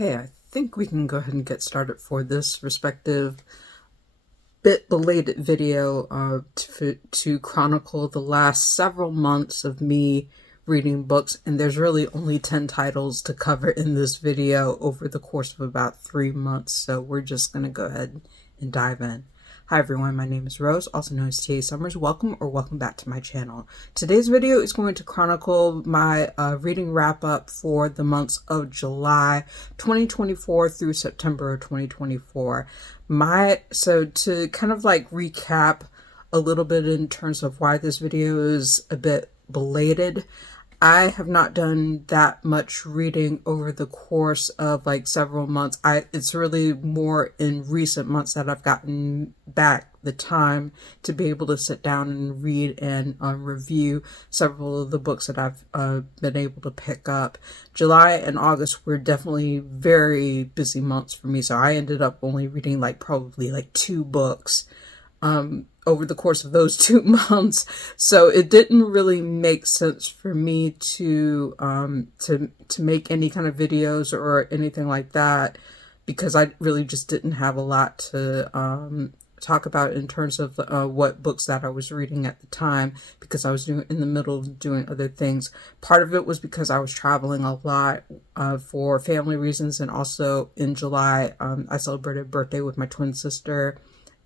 Okay, I think we can go ahead and get started for this respective bit belated video to chronicle the last several months of me reading books, and there's really only 10 titles to cover in this video over the course of about 3 months, so we're just going to go ahead and dive in. Hi everyone, my name is Rose, also known as TA Summers. Welcome back to my channel. Today's video is going to chronicle my reading wrap up for the months of July 2024 through September 2024. So to kind of like recap a little bit in terms of why this video is a bit belated, I have not done that much reading over the course of like several months. It's really more in recent months that I've gotten back the time to be able to sit down and read and review several of the books that I've been able to pick up. July and August were definitely very busy months for me, so I ended up only reading probably 2 books over the course of those 2 months. So it didn't really make sense for me to make any kind of videos or anything like that, because I really just didn't have a lot to talk about in terms of what books that I was reading at the time, because I was in the middle of doing other things. Part of it was because I was traveling a lot for family reasons, and also in July I celebrated a birthday with my twin sister,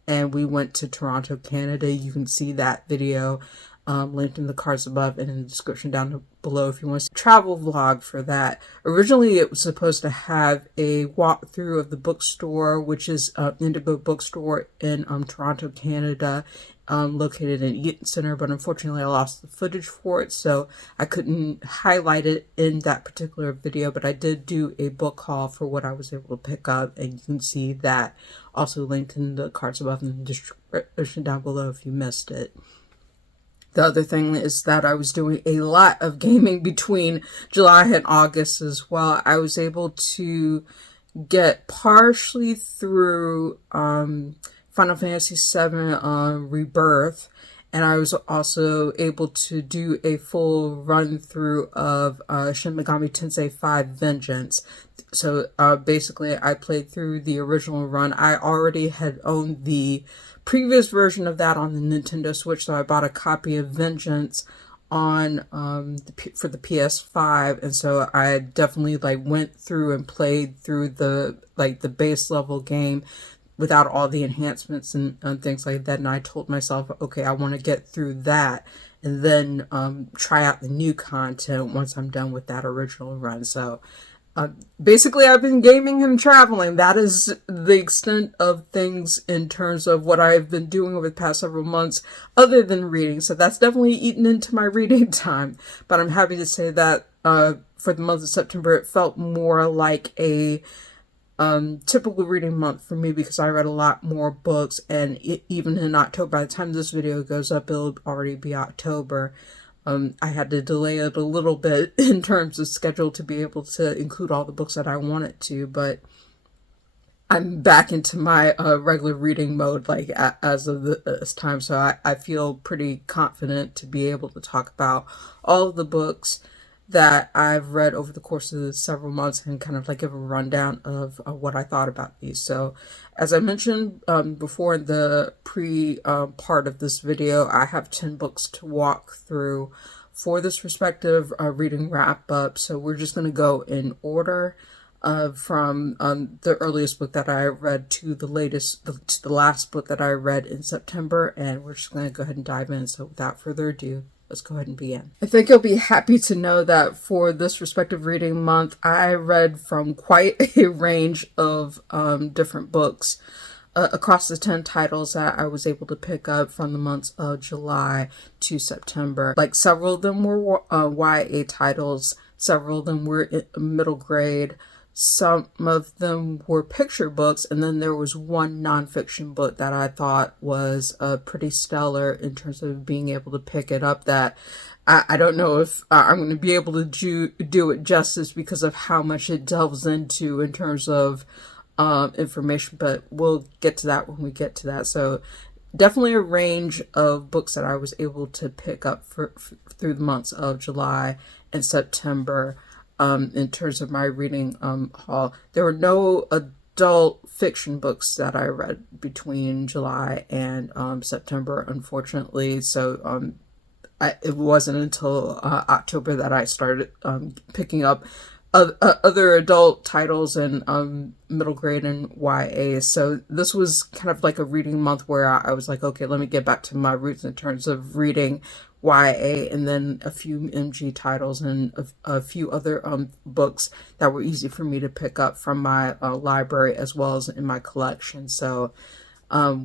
and we went to Toronto, Canada. You can see that video linked in the cards above and in the description down below if you want to travel vlog for that. Originally, it was supposed to have a walkthrough of the bookstore, which is Indigo Bookstore in Toronto, Canada, located in Eaton Center, but unfortunately I lost the footage for it, so I couldn't highlight it in that particular video, but I did do a book haul for what I was able to pick up, and you can see that also linked in the cards above and the description down below if you missed it. The other thing is that I was doing a lot of gaming between July and August as well. I was able to get partially through Final Fantasy VII Rebirth, and I was also able to do a full run through of Shin Megami Tensei 5 Vengeance. So basically I played through the original run. I already had owned the previous version of that on the Nintendo Switch, so I bought a copy of Vengeance on for the PS5, and so I definitely went through and played through the base level game without all the enhancements and things like that. And I told myself, okay, I want to get through that and then try out the new content once I'm done with that original run. So basically I've been gaming and traveling. That is the extent of things in terms of what I've been doing over the past several months other than reading. So that's definitely eaten into my reading time. But I'm happy to say that for the month of September, it felt more like a typical reading month for me, because I read a lot more books, and even in October, by the time this video goes up, it'll already be October. I had to delay it a little bit in terms of schedule to be able to include all the books that I wanted to, but I'm back into my regular reading mode as of this time, so I feel pretty confident to be able to talk about all of the books that I've read over the course of the several months and kind of give a rundown of what I thought about these. So as I mentioned before in the part of this video, I have 10 books to walk through for this respective reading wrap up. So we're just going to go in order from the earliest book that I read to the last book that I read in September, and we're just going to go ahead and dive in. So without further ado, let's go ahead and begin. I think you'll be happy to know that for this respective reading month, I read from quite a range of different books across the 10 titles that I was able to pick up from the months of July to September. Several of them were YA titles, several of them were middle grade, some of them were picture books, and then there was one nonfiction book that I thought was pretty stellar in terms of being able to pick it up, that I don't know if I'm going to be able to do it justice because of how much it delves into in terms of information, but we'll get to that when we get to that. So definitely a range of books that I was able to pick up through the months of July and September. in terms of my reading haul. There were no adult fiction books that I read between July and September, unfortunately. So it wasn't until October that I started picking up other adult titles in middle grade and YA. So this was kind of like a reading month where I was like, okay, let me get back to my roots in terms of reading YA, and then a few MG titles and a few other books that were easy for me to pick up from my library as well as in my collection. So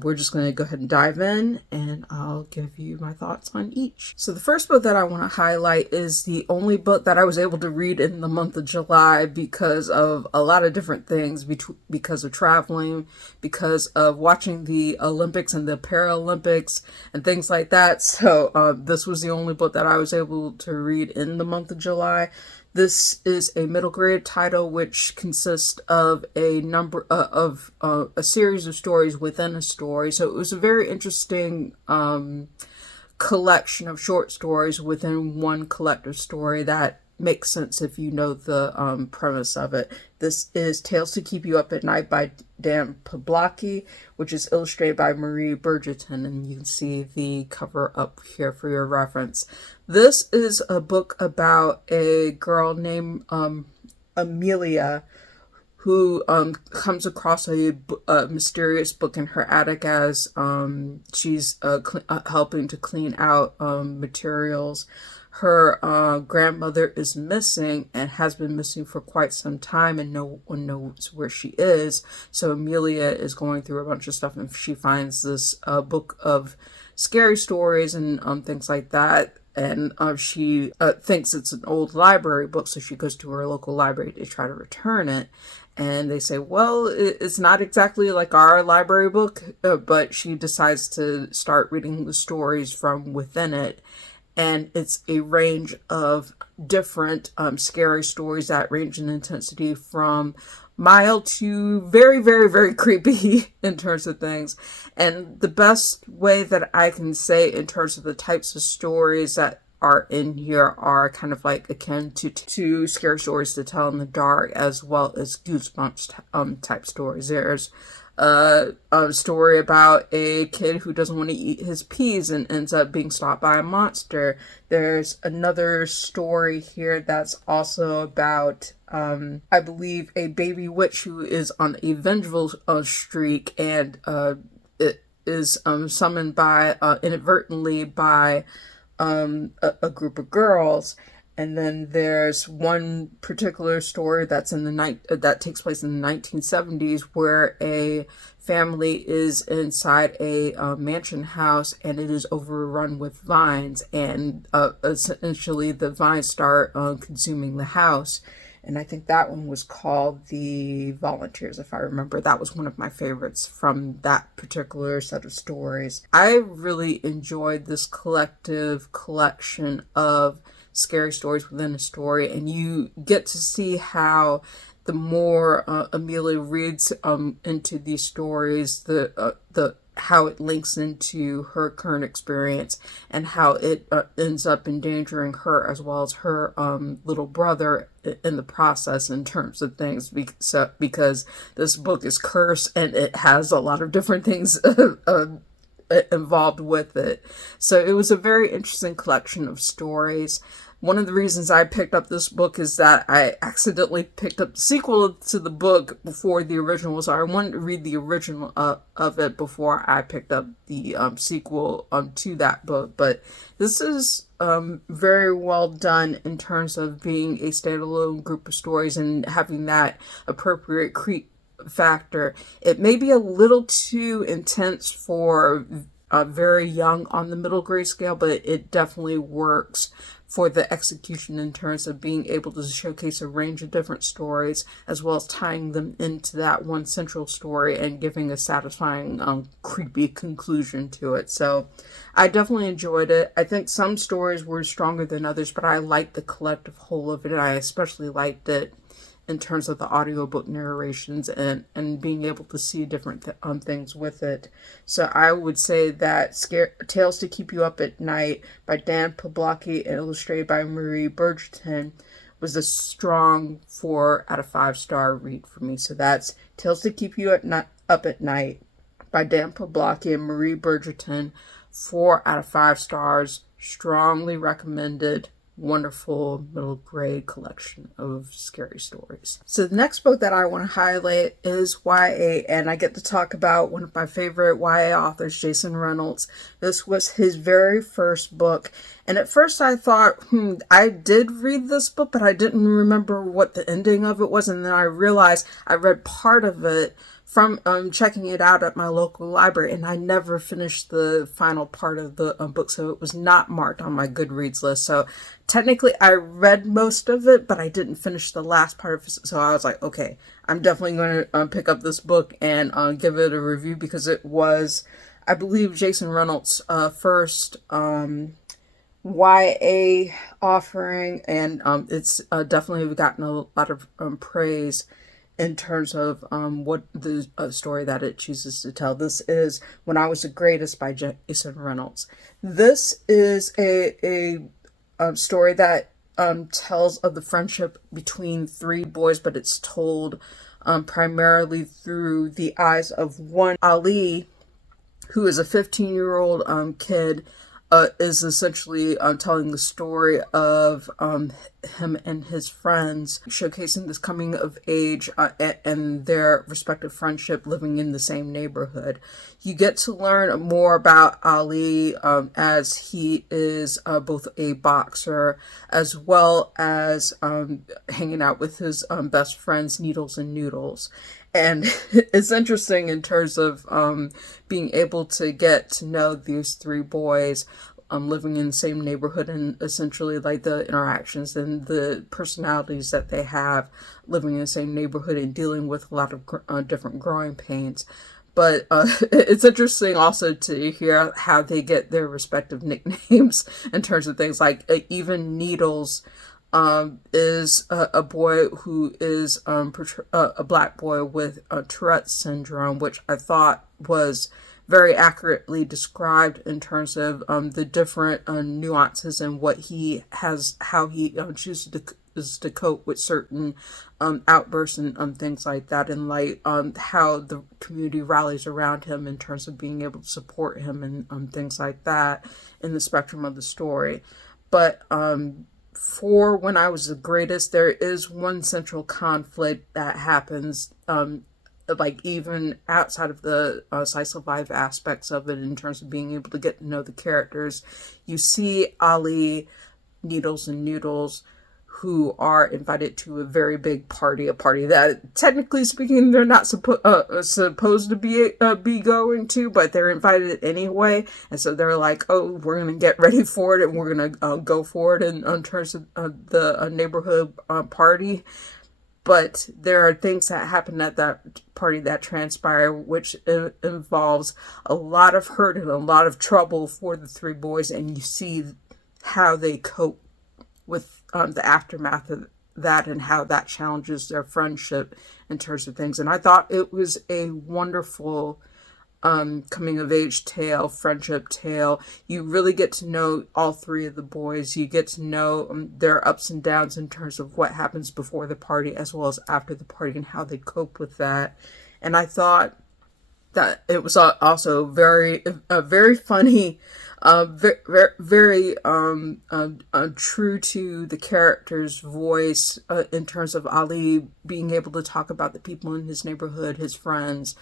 we're just going to go ahead and dive in, and I'll give you my thoughts on each. So the first book that I want to highlight is the only book that I was able to read in the month of July because of a lot of different things, because of traveling, because of watching the Olympics and the Paralympics and things like that. So this was the only book that I was able to read in the month of July. This is a middle grade title which consists of a number of a series of stories within a story. So it was a very interesting collection of short stories within one collective story that makes sense if you know the premise of it. This is Tales to Keep You Up at Night by Dan Poblocki, which is illustrated by Marie Bergerton, and you can see the cover up here for your reference. This is a book about a girl named Amelia who comes across a mysterious book in her attic as she's helping to clean out materials. Her grandmother is missing and has been missing for quite some time, and no one knows where she is. So Amelia is going through a bunch of stuff, and she finds this book of scary stories and things like that. And she thinks it's an old library book, so she goes to her local library to try to return it. And they say, well, it's not exactly like our library book, but she decides to start reading the stories from within it. And it's a range of different scary stories that range in intensity from mild to very, very, very creepy in terms of things. And the best way that I can say in terms of the types of stories that are in here are kind of like akin to scary stories to tell in the dark, as well as goosebumps type stories. There's a story about a kid who doesn't want to eat his peas and ends up being stopped by a monster. There's another story here that's also about, I believe, a baby witch who is on a vengeful streak, and it is summoned by inadvertently by a group of girls. And then there's one particular story that's in that takes place in the 1970s, where a family is inside a mansion house and it is overrun with vines, and essentially the vines start consuming the house. And I think that one was called The Volunteers, if I remember. That was one of my favorites from that particular set of stories. I really enjoyed this collection of scary stories within a story, and you get to see how the more Amelia reads into these stories, the how it links into her current experience, and how it ends up endangering her as well as her little brother in the process in terms of things, because this book is cursed and it has a lot of different things involved with it. So it was a very interesting collection of stories. One of the reasons I picked up this book is that I accidentally picked up the sequel to the book before the original, so I wanted to read the original of it before I picked up the sequel to that book. But this is very well done in terms of being a standalone group of stories and having that appropriate creep factor. It may be a little too intense for very young on the middle grade scale, but it definitely works for the execution in terms of being able to showcase a range of different stories, as well as tying them into that one central story and giving a satisfying, creepy conclusion to it. So I definitely enjoyed it. I think some stories were stronger than others, but I liked the collective whole of it. I especially liked it in terms of the audiobook narrations and being able to see different things with it. So I would say that Tales to Keep You Up at Night by Dan Poblocki and illustrated by Marie Bergerton was a strong 4 out of 5 star read for me. So that's Tales to Keep You Up at Night by Dan Poblocki and Marie Bridgerton. 4 out of 5 stars. Strongly recommended. Wonderful middle grade collection of scary stories. So the next book that I want to highlight is YA, and I get to talk about one of my favorite YA authors, Jaden Reynolds. This was his very first book, and at first I thought, I did read this book, but I didn't remember what the ending of it was, and then I realized I read part of it from checking it out at my local library, and I never finished the final part of the book, so it was not marked on my Goodreads list. So technically I read most of it, but I didn't finish the last part of it. So I was like, okay, I'm definitely going to pick up this book and give it a review, because it was, I believe, Jaden Reynolds' first YA offering, and it's definitely gotten a lot of praise in terms of what the story that it chooses to tell. This is When I Was the Greatest by Jaden Reynolds. This is a story that tells of the friendship between 3 boys, but it's told primarily through the eyes of one, Ali, who is a 15-year-old kid, is essentially telling the story of him and his friends, showcasing this coming of age and their respective friendship living in the same neighborhood. You get to learn more about Ali as he is both a boxer as well as hanging out with his best friends, Needles and Noodles. And it's interesting in terms of being able to get to know these 3 boys living in the same neighborhood, and essentially like the interactions and the personalities that they have living in the same neighborhood and dealing with a lot of different growing pains. But it's interesting also to hear how they get their respective nicknames in terms of things like even Needles is a boy who is a black boy with Tourette's syndrome, which I thought was very accurately described in terms of the different nuances and what he has, how he chooses to cope with certain outbursts and things like that, and like how the community rallies around him in terms of being able to support him and things like that in the spectrum of the story. But for When I Was the Greatest, there is one central conflict that happens, like even outside of the slice of life aspects of it, in terms of being able to get to know the characters. You see Ali, Needles and Noodles, who are invited to a very big party, a party that, technically speaking, they're not supposed to be going to, but they're invited anyway. And so they're like, oh, we're going to get ready for it, and we're going to go for it in terms of the neighborhood party. But there are things that happen at that party that transpire, which involves a lot of hurt and a lot of trouble for the 3 boys, and you see how they cope with the aftermath of that and how that challenges their friendship in terms of things. And I thought it was a wonderful coming of age tale, friendship tale. You really get to know all 3 of the boys. You get to know their ups and downs in terms of what happens before the party as well as after the party and how they cope with that. And I thought that it was also very funny, very true to the character's voice in terms of Ali being able to talk about the people in his neighborhood, his friends,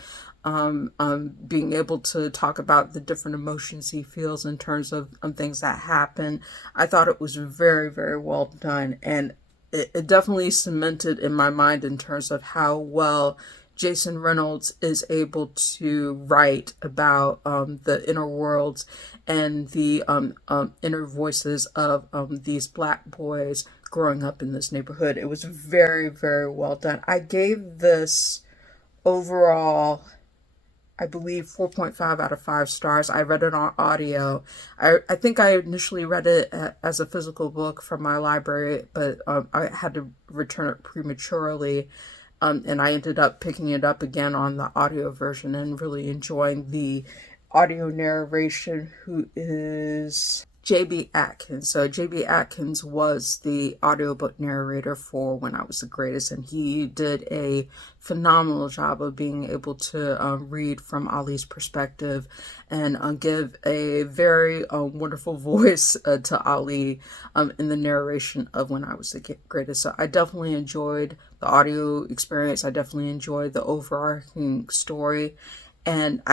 being able to talk about the different emotions he feels in terms of things that happen. I thought it was very, very well done, and it definitely cemented in my mind in terms of how well Jaden Reynolds is able to write about the inner worlds and the inner voices of these black boys growing up in this neighborhood. It was very, very well done. I gave this overall, I believe, 4.5 out of 5 stars. I read it on audio. I think I initially read it as a physical book from my library, but I had to return it prematurely. And I ended up picking it up again on the audio version and really enjoying the audio narration, who is J.B. Atkins. So J.B. Atkins was the audiobook narrator for When I Was the Greatest, and he did a phenomenal job of being able to read from Ali's perspective and give a very wonderful voice to Ali in the narration of When I Was the Greatest. So I definitely enjoyed the audio experience. I definitely enjoyed the overarching story. And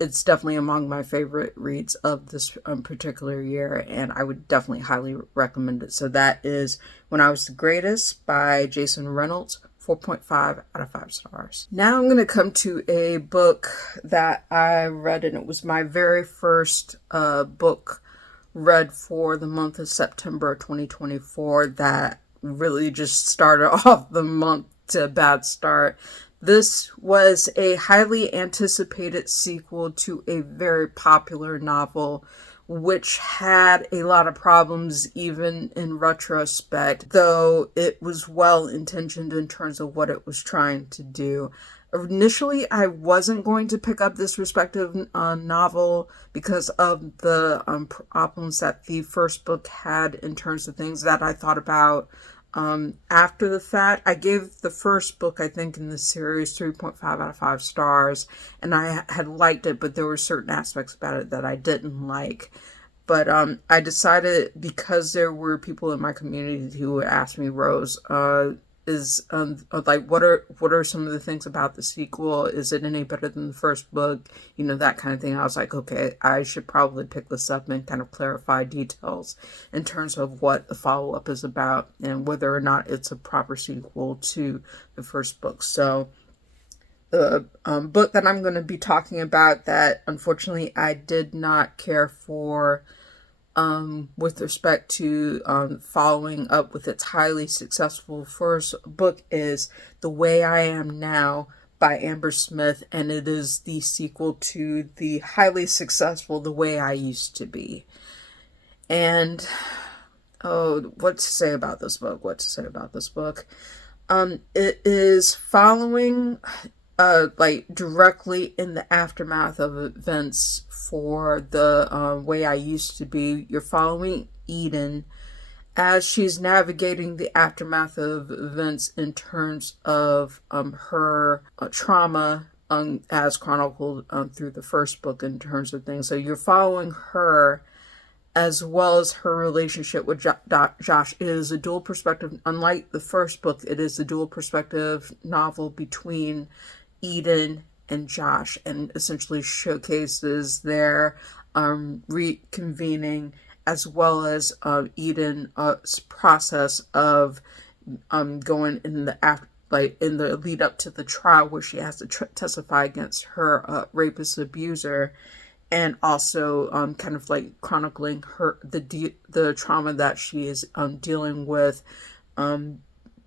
it's definitely among my favorite reads of this particular year, and I would definitely highly recommend it. So that is When I Was the Greatest by Jason Reynolds, 4.5 out of 5 stars. Now I'm going to come to a book that I read, and it was my very first book read for the month of September 2024 that really just started off the month to a bad start. This was a highly anticipated sequel to a very popular novel, which had a lot of problems even in retrospect, though it was well intentioned in terms of what it was trying to do. Initially, I wasn't going to pick up this respective novel because of the problems that the first book had in terms of things that I thought about after the fact. I gave the first book, I think, in the series 3.5 out of 5 stars, and I had liked it, but there were certain aspects about it that I didn't like. But I decided, because there were people in my community who would ask me, Rose, what are some of the things about the sequel? Is it any better than the first book? You know, that kind of thing. I was like, okay, I should probably pick this up and kind of clarify details in terms of what the follow-up is about and whether or not it's a proper sequel to the first book. So the book that I'm going to be talking about that unfortunately I did not care for with respect to following up with its highly successful first book is The Way I Am Now by Amber Smith, and it is the sequel to the highly successful The Way I Used to Be. And what to say about this book? It is following directly in the aftermath of events for the Way I Used to Be. You're following Eden as she's navigating the aftermath of events in terms of her trauma as chronicled through the first book in terms of things. So you're following her as well as her relationship with Josh. It is a dual perspective. Unlike the first book, it is a dual perspective novel between Eden and Josh, and essentially showcases their reconvening as well as Eden's process of going in the lead up to the trial where she has to testify against her rapist abuser, and also kind of chronicling the trauma that she is dealing with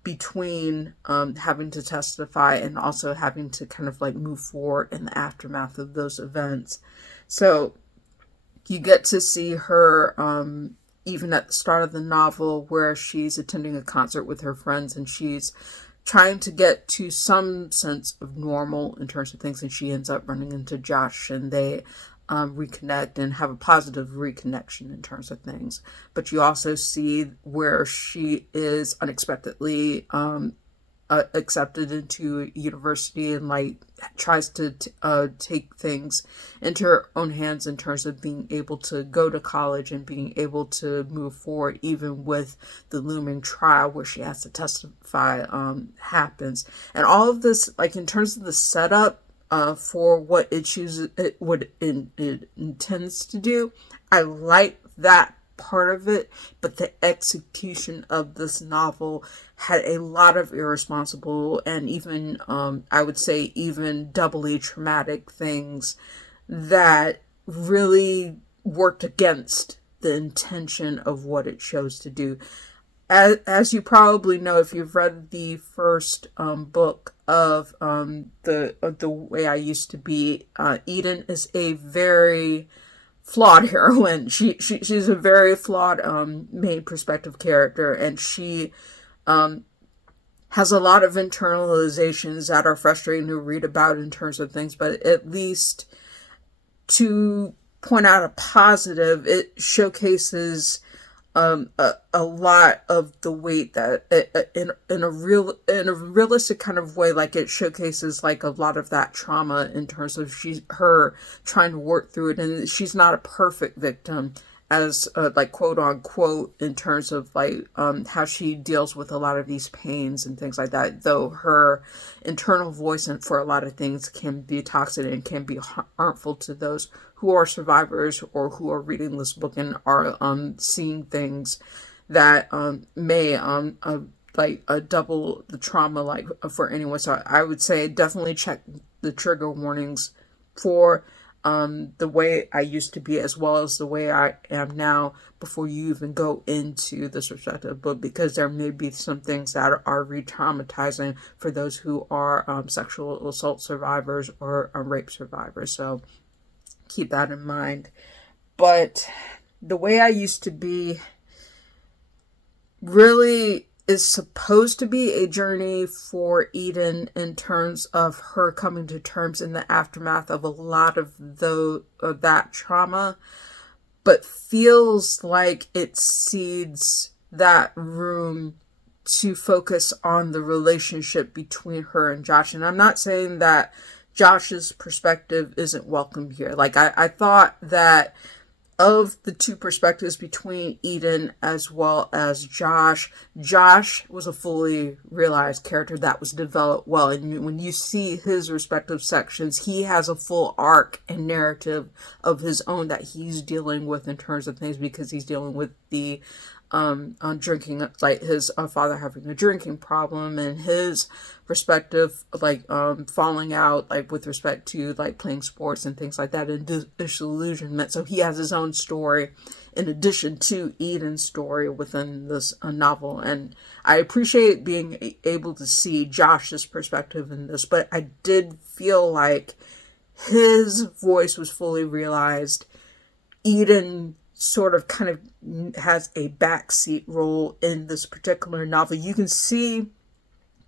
between having to testify and also having to kind of move forward in the aftermath of those events. So you get to see her even at the start of the novel where she's attending a concert with her friends and she's trying to get to some sense of normal in terms of things, and she ends up running into Josh, and they reconnect and have a positive reconnection in terms of things. But you also see where she is unexpectedly accepted into university and tries to take things into her own hands in terms of being able to go to college and being able to move forward even with the looming trial where she has to testify happens. And all of this, in terms of the setup for what it intends to do, I like that part of it, but the execution of this novel had a lot of irresponsible and even I would say even doubly traumatic things that really worked against the intention of what it chose to do. As you probably know, if you've read the first book of the Way I Used to Be, Eden is a very flawed heroine. She's a very flawed main perspective character, and she has a lot of internalizations that are frustrating to read about in terms of things, but at least to point out a positive, it showcases a lot of the weight that in a realistic kind of way, like it showcases like a lot of that trauma in terms of her trying to work through it, and she's not a perfect victim, as like quote unquote, in terms of like how she deals with a lot of these pains and things like that, though her internal voice and for a lot of things can be toxic and can be harmful to those who are survivors or who are reading this book and are seeing things that may double the trauma like for anyone. So I would say definitely check the trigger warnings for the way I used to be as well as the way I am now before you even go into this respective book, because there may be some things that are re-traumatizing for those who are sexual assault survivors or rape survivors. So keep that in mind. But the way I used to be really is supposed to be a journey for Eden in terms of her coming to terms in the aftermath of a lot of that trauma, but feels like it cedes that room to focus on the relationship between her and Josh. And I'm not saying that Josh's perspective isn't welcome here. Like I thought that of the two perspectives between Eden as well as Josh was a fully realized character that was developed well. And when you see his respective sections, he has a full arc and narrative of his own that he's dealing with in terms of things, because he's dealing with the on drinking, like his father having a drinking problem, and his respective like falling out like with respect to like playing sports and things like that, and disillusionment. So he has his own story in addition to Eden's story within this novel, and I appreciate being able to see Josh's perspective in this, but I did feel like his voice was fully realized. Eden sort of kind of has a backseat role in this particular novel. You can see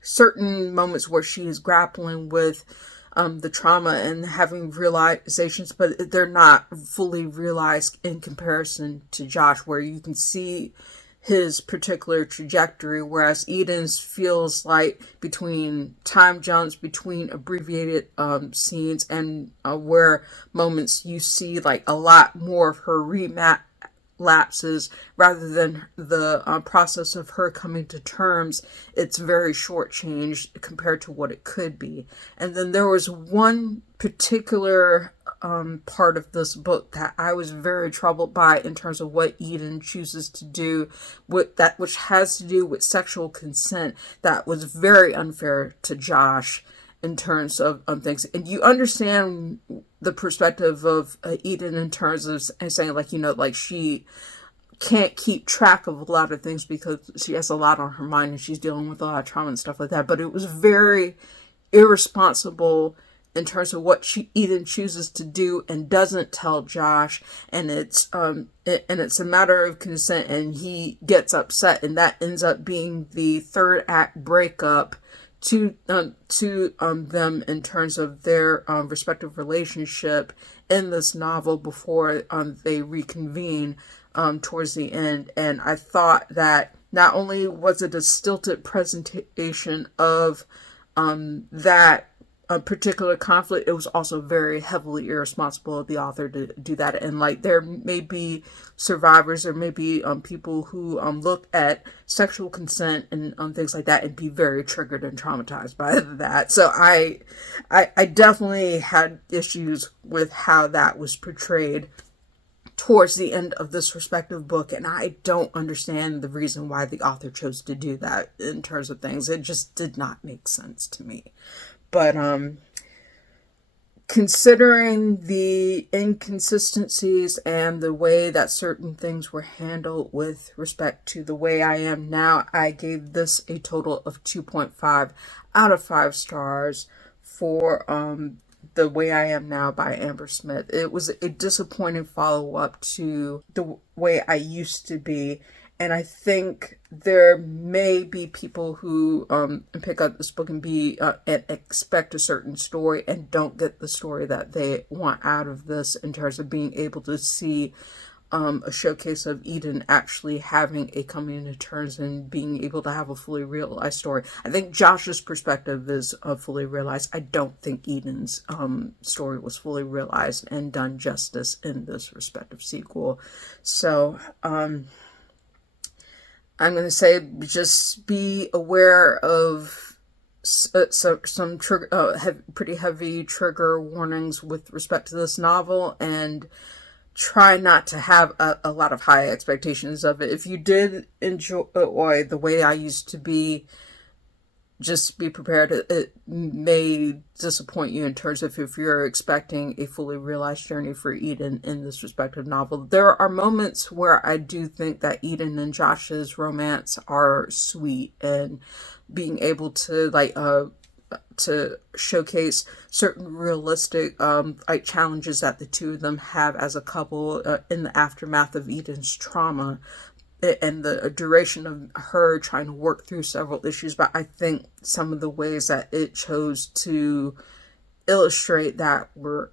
certain moments where she is grappling with the trauma and having realizations, but they're not fully realized in comparison to Josh, where you can see his particular trajectory, whereas Eden's feels like between time jumps, between abbreviated scenes, and where moments you see like a lot more of her lapses rather than the process of her coming to terms. It's very shortchanged compared to what it could be. And then there was one particular part of this book that I was very troubled by in terms of what Eden chooses to do with that, which has to do with sexual consent, that was very unfair to Josh in terms of things. And you understand the perspective of Eden in terms of saying, like, you know, like she can't keep track of a lot of things because she has a lot on her mind and she's dealing with a lot of trauma and stuff like that. But it was very irresponsible in terms of what Eden chooses to do and doesn't tell Josh, and it's a matter of consent, and he gets upset, and that ends up being the third act breakup to them in terms of their respective relationship in this novel before they reconvene towards the end. And I thought that not only was it a stilted presentation of that a particular conflict, it was also very heavily irresponsible of the author to do that. And like, there may be survivors, there may be people who look at sexual consent and things like that and be very triggered and traumatized by that. So I definitely had issues with how that was portrayed towards the end of this respective book, and I don't understand the reason why the author chose to do that in terms of things. It just did not make sense to me. But considering the inconsistencies and the way that certain things were handled with respect to the way I am now, I gave this a total of 2.5 out of 5 stars for The Way I Am Now by Amber Smith. It was a disappointing follow-up to The Way I Used to Be, And I think there may be people who pick up this book and and expect a certain story and don't get the story that they want out of this, in terms of being able to see a showcase of Eden actually having a coming to terms and being able to have a fully realized story. I think Josh's perspective is fully realized. I don't think Eden's story was fully realized and done justice in this respective sequel. So I'm going to say just be aware of some pretty heavy trigger warnings with respect to this novel, and try not to have a lot of high expectations of it. If you did enjoy the way I used to be, just be prepared. It may disappoint you in terms of if you're expecting a fully realized journey for Eden in this respective novel. There are moments where I do think that Eden and Josh's romance are sweet, and being able to to showcase certain realistic challenges that the two of them have as a couple in the aftermath of Eden's trauma, and the duration of her trying to work through several issues. But I think some of the ways that it chose to illustrate that were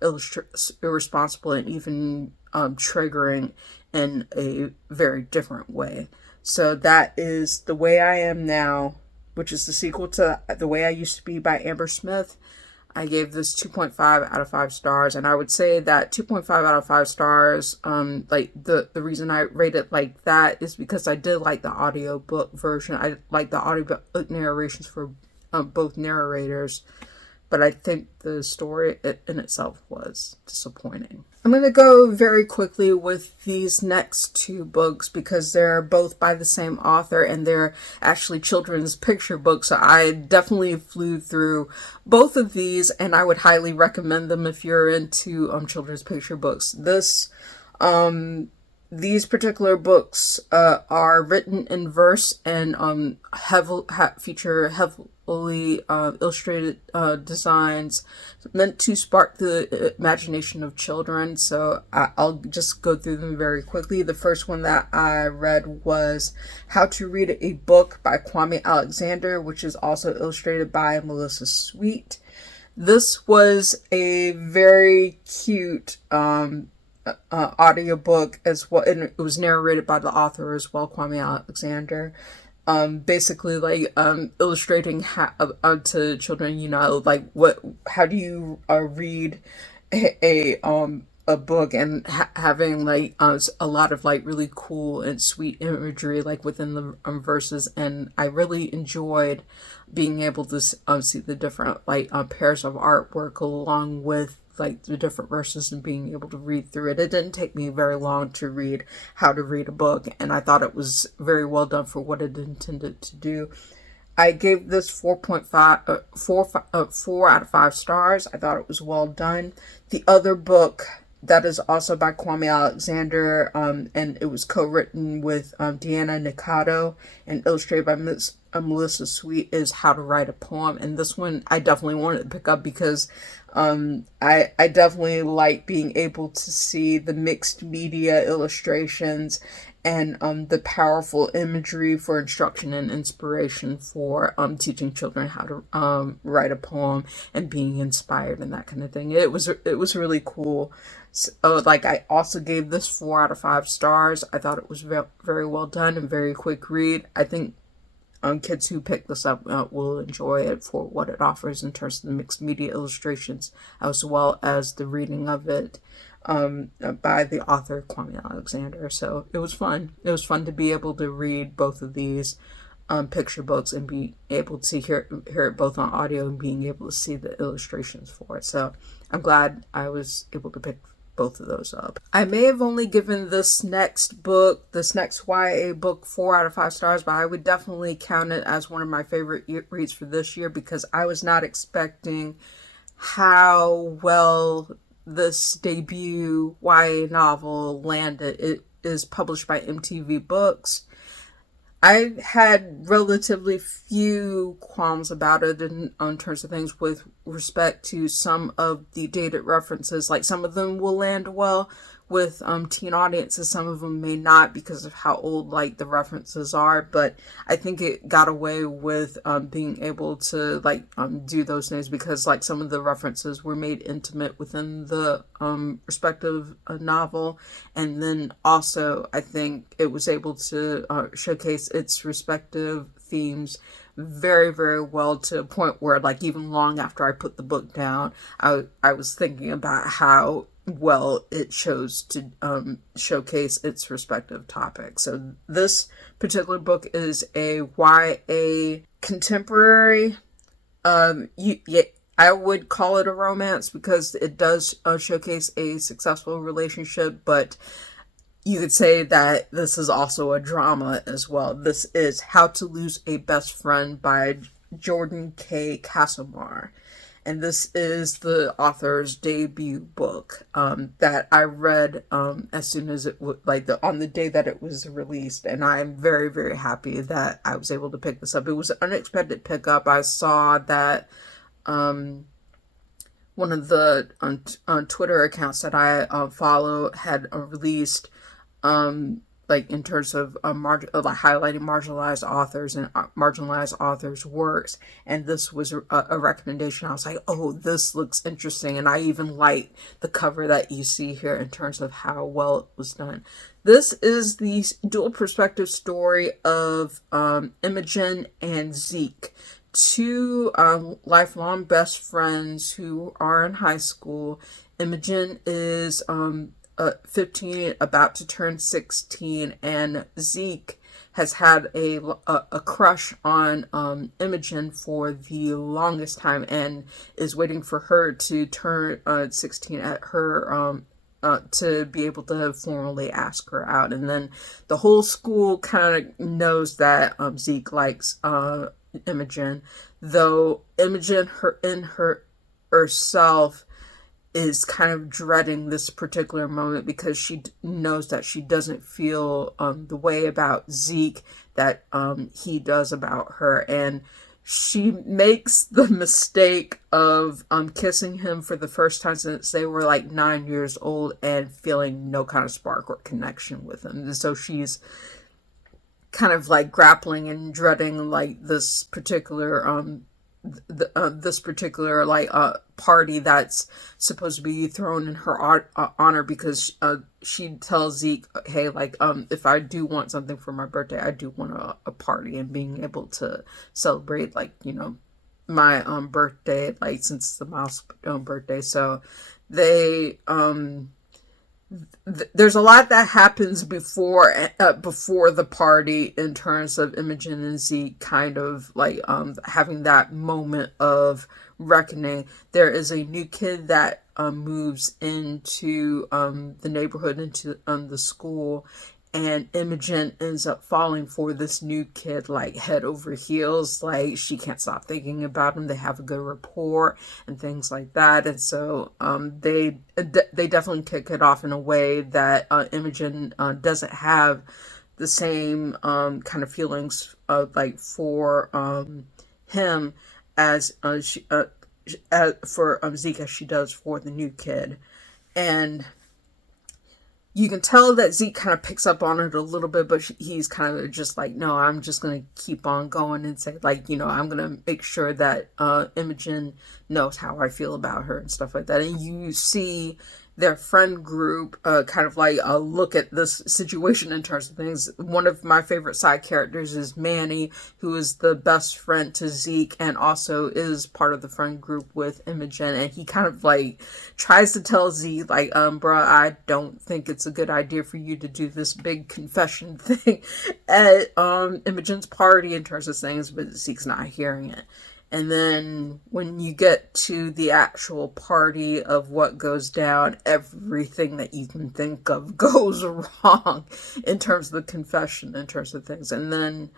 irresponsible and even triggering in a very different way. So that is The Way I Am Now, which is the sequel to The Way I Used to Be by Amber Smith. I gave this 2.5 out of 5 stars, and I would say that 2.5 out of 5 stars, the reason I rate it like that is because I did like the audiobook version. I like the audiobook narrations for both narrators, but I think the story in itself was disappointing. I'm going to go very quickly with these next two books because they're both by the same author and they're actually children's picture books. So I definitely flew through both of these, and I would highly recommend them if you're into children's picture books. These particular books are written in verse and feature heavily illustrated designs meant to spark the imagination of children. So I'll just go through them very quickly. The first one that I read was How to Read a Book by Kwame Alexander, which is also illustrated by Melissa Sweet. This was a very cute audiobook as well, and it was narrated by the author as well, Kwame Alexander. Basically illustrating to children, how do you read a book, and having a lot of really cool and sweet imagery within the verses. And I really enjoyed being able to see the different pairs of artwork along with the different verses and being able to read through it. It didn't take me very long to read How to Read a Book, and I thought it was very well done for what it intended to do. I gave this 4 out of 5 stars. I thought it was well done. The other book that is also by Kwame Alexander, and it was co-written with Deanna Nikado and illustrated by Melissa Sweet, is How to Write a Poem. And this one I definitely wanted to pick up because I definitely like being able to see the mixed media illustrations and the powerful imagery for instruction and inspiration for teaching children how to write a poem and being inspired and that kind of thing. It was really cool. So, I also gave this 4 out of 5 stars. I thought it was very well done and very quick read. I think kids who pick this up will enjoy it for what it offers in terms of the mixed media illustrations, as well as the reading of it by the author Kwame Alexander. So it was fun. It was fun to be able to read both of these picture books and be able to hear it both on audio and being able to see the illustrations for it. So I'm glad I was able to pick both of those up. I may have only given this next YA book 4 out of 5 stars, but I would definitely count it as one of my favorite reads for this year because I was not expecting how well this debut YA novel landed. It is published by MTV Books. I had relatively few qualms about it in terms of things with respect to some of the dated references. Some of them will land well with teen audiences. Some of them may not because of how old like the references are, but I think it got away with being able to like do those things because like some of the references were made intimate within the respective novel, and then also I think it was able to showcase its respective themes very, very well, to a point where like even long after I put the book down, I was thinking about how well it chose to showcase its respective topics. So this particular book is a YA contemporary. Yeah, I would call it a romance because it does showcase a successful relationship, but you could say that this is also a drama as well. This is How to Lose a Best Friend by Jordan K. Casomar. And this is the author's debut book that I read as soon as it was on the day that it was released, and I'm very, very happy that I was able to pick this up. It was an unexpected pickup. I saw that one of the Twitter accounts that I follow had released like in terms of like highlighting marginalized authors and marginalized authors' works, and this was a recommendation. I was like, oh, this looks interesting, and I even like the cover that you see here in terms of how well it was done. This is the dual perspective story of Imogen and Zeke, two lifelong best friends who are in high school. Imogen is 15, about to turn 16, and Zeke has had a crush on Imogen for the longest time and is waiting for her to turn 16 at her to be able to formally ask her out. And then the whole school kind of knows that Zeke likes Imogen, though Imogen herself is kind of dreading this particular moment because she knows that she doesn't feel the way about Zeke that he does about her, and she makes the mistake of kissing him for the first time since they were like 9 years old and feeling no kind of spark or connection with him. And so she's kind of like grappling and dreading like this particular party that's supposed to be thrown in her honor, because she tells Zeke, hey, like if I do want something for my birthday, I do want a party, and being able to celebrate like, you know, my birthday, like since it's the milestone birthday. So they there's a lot that happens before the party in terms of Imogen and Zeke kind of like having that moment of reckoning. There is a new kid that moves into the neighborhood, into the school, and Imogen ends up falling for this new kid like head over heels. Like she can't stop thinking about him. They have a good rapport and things like that. And so they definitely kick it off in a way that Imogen doesn't have the same kind of feelings like for him as for Zeke as she does for the new kid. And you can tell that Zeke kind of picks up on it a little bit, but he's kind of just like, no, I'm just going to keep on going and say, like, you know, I'm going to make sure that Imogen knows how I feel about her and stuff like that. And you see their friend group kind of like look at this situation in terms of things. One of my favorite side characters is Manny, who is the best friend to Zeke and also is part of the friend group with Imogen. And he kind of like tries to tell Zeke, like, bruh, I don't think it's a good idea for you to do this big confession thing at Imogen's party in terms of things, but Zeke's not hearing it. And then when you get to the actual party of what goes down, everything that you can think of goes wrong in terms of the confession, in terms of things. And then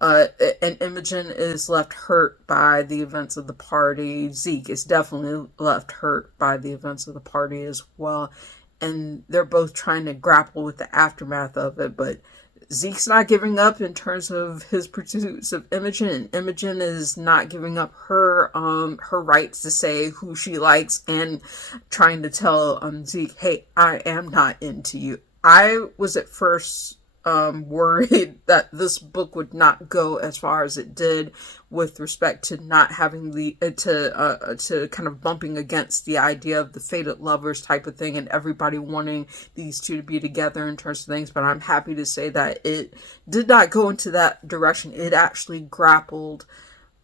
and Imogen is left hurt by the events of the party. Zeke is definitely left hurt by the events of the party as well. And they're both trying to grapple with the aftermath of it, but Zeke's not giving up in terms of his pursuits of Imogen, and Imogen is not giving up her her rights to say who she likes, and trying to tell Zeke, hey, I am not into you. I was at first worried that this book would not go as far as it did with respect to not having the to kind of bumping against the idea of the fated lovers type of thing, and everybody wanting these two to be together in terms of things. But I'm happy to say that it did not go into that direction. It actually grappled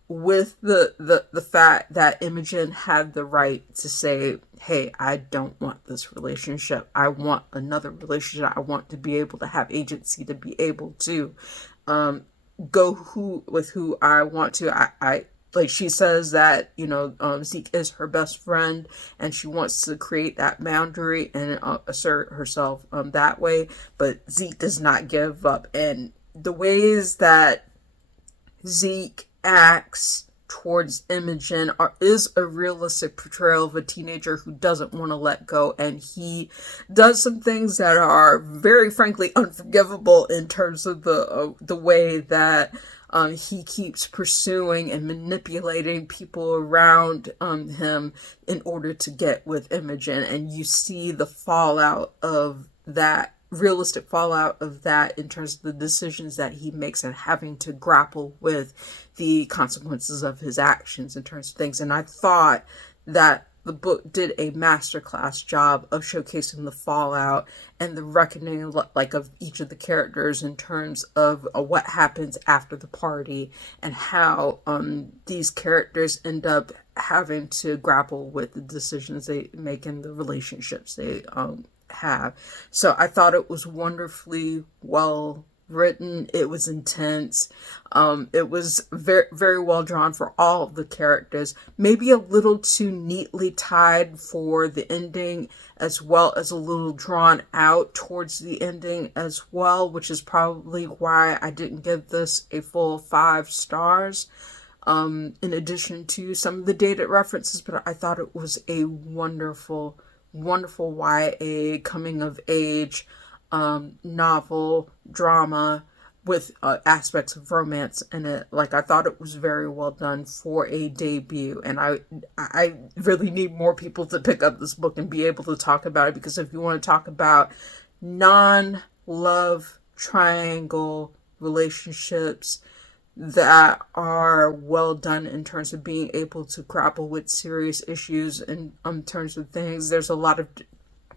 with the fact that Imogen had the right to say, hey, I don't want this relationship. I want another relationship. I want to be able to have agency, to be able to go with who I want to. I like, she says that, Zeke is her best friend, and she wants to create that boundary and assert herself that way. But Zeke does not give up. And the ways that Zeke acts towards Imogen is a realistic portrayal of a teenager who doesn't want to let go, and he does some things that are very frankly unforgivable in terms of the way that he keeps pursuing and manipulating people around him in order to get with Imogen. And you see the fallout of that, realistic fallout of that, in terms of the decisions that he makes and having to grapple with the consequences of his actions in terms of things. And I thought that the book did a masterclass job of showcasing the fallout and the reckoning, like, of each of the characters in terms of what happens after the party, and how these characters end up having to grapple with the decisions they make and the relationships they have. So I thought it was wonderfully well written. It was intense. It was very, very well drawn for all of the characters. Maybe a little too neatly tied for the ending, as well as a little drawn out towards the ending as well, which is probably why I didn't give this a full 5 stars. In addition to some of the dated references, but I thought it was a wonderful YA coming of age novel drama with aspects of romance in it. Like, I thought it was very well done for a debut, and I really need more people to pick up this book and be able to talk about it, because if you want to talk about non-love triangle relationships that are well done in terms of being able to grapple with serious issues in terms of things, there's a lot of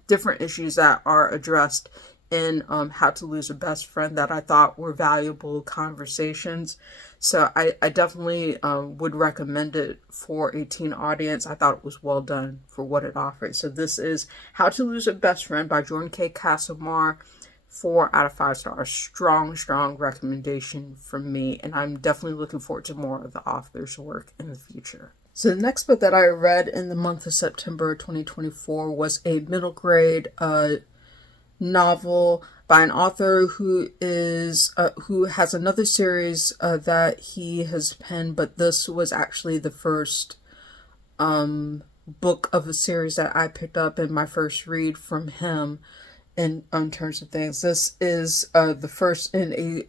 different issues that are addressed in How to Lose a Best Friend that I thought were valuable conversations. So I definitely would recommend it for a teen audience. I thought it was well done for what it offered. So this is How to Lose a Best Friend by Jordan K. Casomar. 4 out of 5 stars. Strong recommendation from me, and I'm definitely looking forward to more of the author's work in the future. So the next book that I read in the month of September 2024 was a middle grade novel by an author who has another series that he has penned, but this was actually the first book of a series that I picked up in my first read from him. In terms of things, this is the first in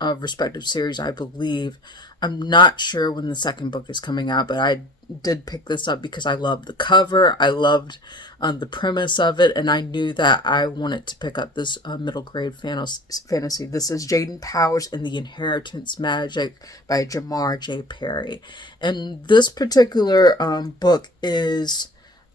a respective series, I believe. I'm not sure when the second book is coming out, but I did pick this up because I loved the cover. I loved the premise of it, and I knew that I wanted to pick up this middle grade fantasy. This is Jaden Powers and the Inheritance Magic by Jamar J. Perry. And this particular book is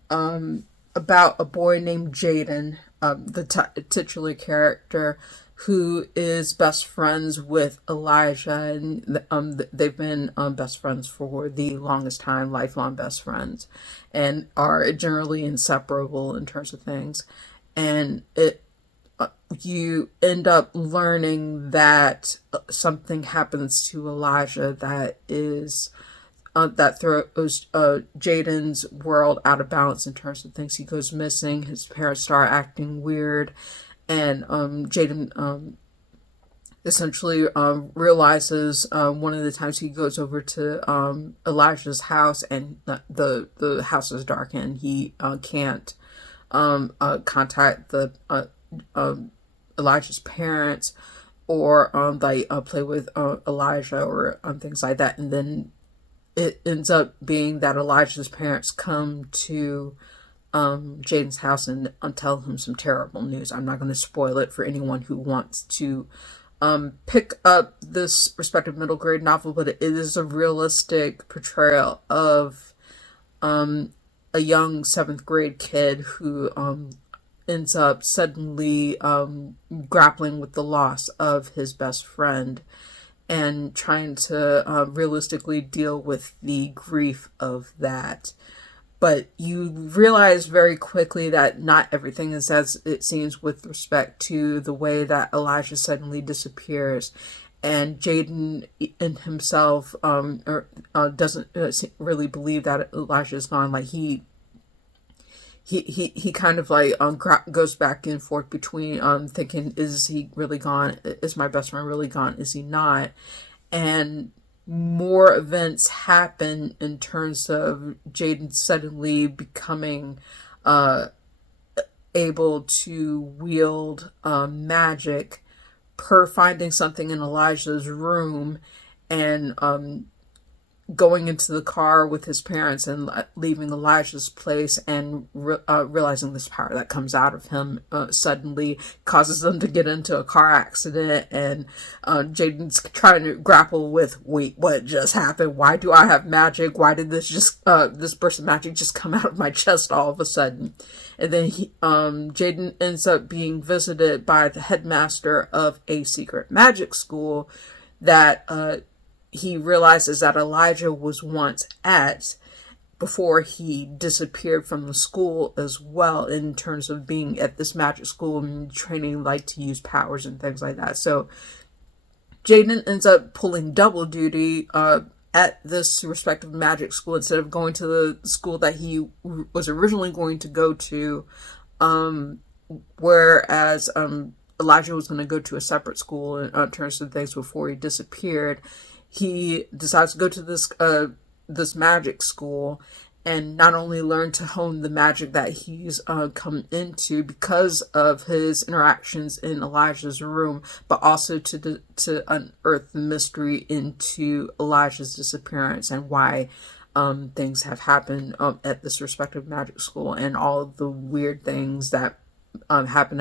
about a boy named Jaden, the titular character, who is best friends with Elijah, and they've been best friends for the longest time, lifelong best friends, and are generally inseparable in terms of things. And you end up learning that something happens to Elijah that is that throws Jaden's world out of balance in terms of things. He goes missing, his parents start acting weird, and Jaden essentially realizes one of the times he goes over to Elijah's house, and the house is dark, and he can't contact the Elijah's parents. or play with Elijah or things like that. And then it ends up being that Elijah's parents come to Jaden's house and tell him some terrible news. I'm not going to spoil it for anyone who wants to pick up this respective middle grade novel, but it is a realistic portrayal of a young 7th grade kid who ends up suddenly grappling with the loss of his best friend and trying to realistically deal with the grief of that. But you realize very quickly that not everything is as it seems with respect to the way that Elijah suddenly disappears. And Jaden in himself doesn't really believe that Elijah is gone. Like he kind of like goes back and forth between thinking, is he really gone? Is my best friend really gone? Is he not? And more events happen in terms of Jaden suddenly becoming able to wield magic per finding something in Elijah's room and going into the car with his parents and leaving Elijah's place and realizing this power that comes out of him suddenly causes them to get into a car accident. And Jaden's trying to grapple with, wait, what just happened? Why do I have magic? Why did this burst of magic just come out of my chest all of a sudden? And then Jaden ends up being visited by the headmaster of a secret magic school that he realizes that Elijah was once at before he disappeared from the school as well, in terms of being at this magic school and training like to use powers and things like that. So Jaden ends up pulling double duty at this respective magic school instead of going to the school that he was originally going to go to, whereas Elijah was going to go to a separate school in terms of things before he disappeared. He decides to go to this magic school and not only learn to hone the magic that he's come into because of his interactions in Elijah's room, but also to unearth the mystery into Elijah's disappearance and why things have happened at this respective magic school and all of the weird things that have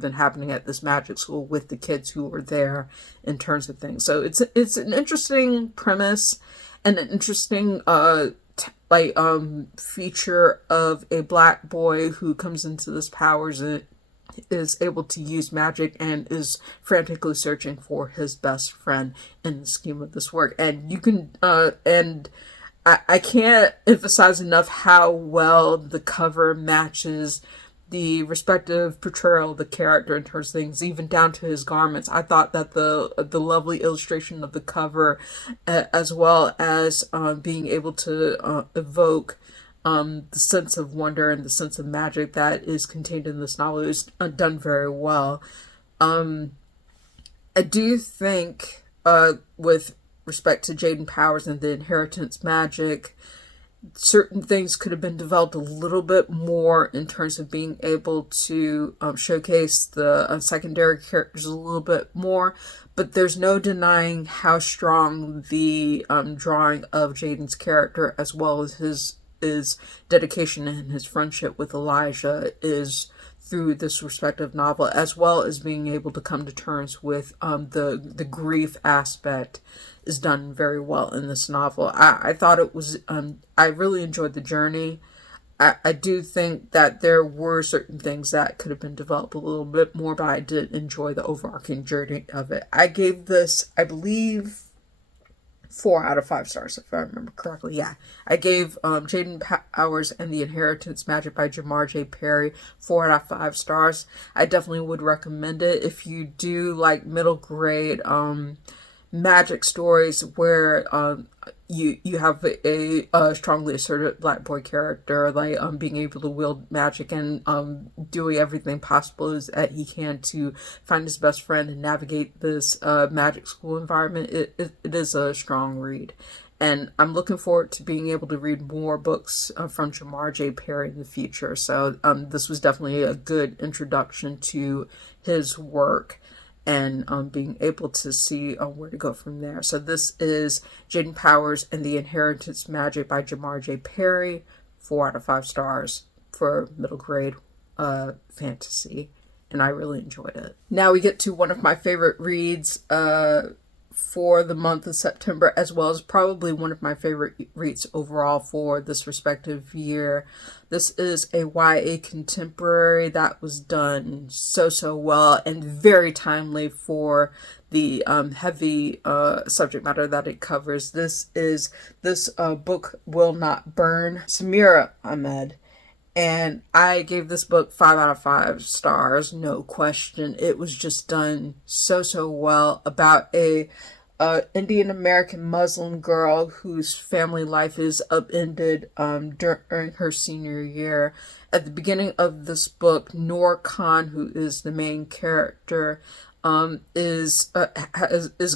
been happening at this magic school with the kids who were there in terms of things. So it's an interesting premise and an interesting feature of a black boy who comes into this powers and is able to use magic and is frantically searching for his best friend in the scheme of this work. And you can I can't emphasize enough how well the cover matches the respective portrayal of the character in terms of things, even down to his garments. I thought that the lovely illustration of the cover, as well as being able to evoke the sense of wonder and the sense of magic that is contained in this novel, is done very well. I do think, with respect to Jaden Powers and the inheritance magic, certain things could have been developed a little bit more in terms of being able to showcase the secondary characters a little bit more, but there's no denying how strong the drawing of Jaden's character, as well as his dedication and his friendship with Elijah, is through this respective novel, as well as being able to come to terms with the grief aspect, is done very well in this novel. I thought it was, I really enjoyed the journey. I do think that there were certain things that could have been developed a little bit more, but I did enjoy the overarching journey of it. I gave this, I believe, 4 out of 5 stars, if I remember correctly. Yeah, I gave Jaden Powers and the Inheritance Magic by Jamar J. Perry 4 out of 5 stars. I definitely would recommend it if you do like middle grade magic stories where you have a strongly assertive black boy character, like being able to wield magic and doing everything possible that he can to find his best friend and navigate this magic school environment. It is a strong read, and I'm looking forward to being able to read more books from Jamar J. Perry in the future. So this was definitely a good introduction to his work. and being able to see where to go from there. So this is Jaden Powers and the Inheritance Magic by Jamar J. Perry. 4 out of 5 stars for middle grade fantasy, and I really enjoyed it. Now we get to one of my favorite reads for the month of September, as well as probably one of my favorite reads overall for this respective year. This is a YA contemporary that was done so well and very timely for the heavy subject matter that it covers. This book Will Not Burn, Samira Ahmed. And I gave this book 5 out of 5 stars, no question. It was just done so well about a Indian American Muslim girl whose family life is upended during her senior year. At the beginning of this book, Noor Khan, who is the main character, is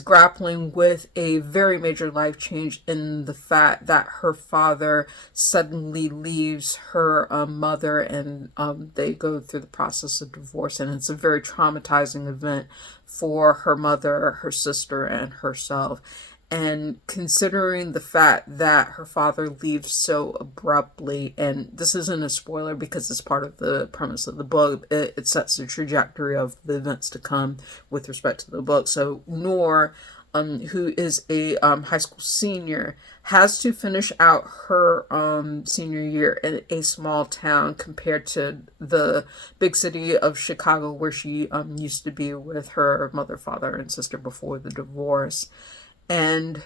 grappling with a very major life change in the fact that her father suddenly leaves her mother, and they go through the process of divorce, and it's a very traumatizing event for her mother, her sister, and herself. And considering the fact that her father leaves so abruptly, and this isn't a spoiler because it's part of the premise of the book, it sets the trajectory of the events to come with respect to the book. So Noor, who is a high school senior, has to finish out her senior year in a small town compared to the big city of Chicago, where she used to be with her mother, father, and sister before the divorce. And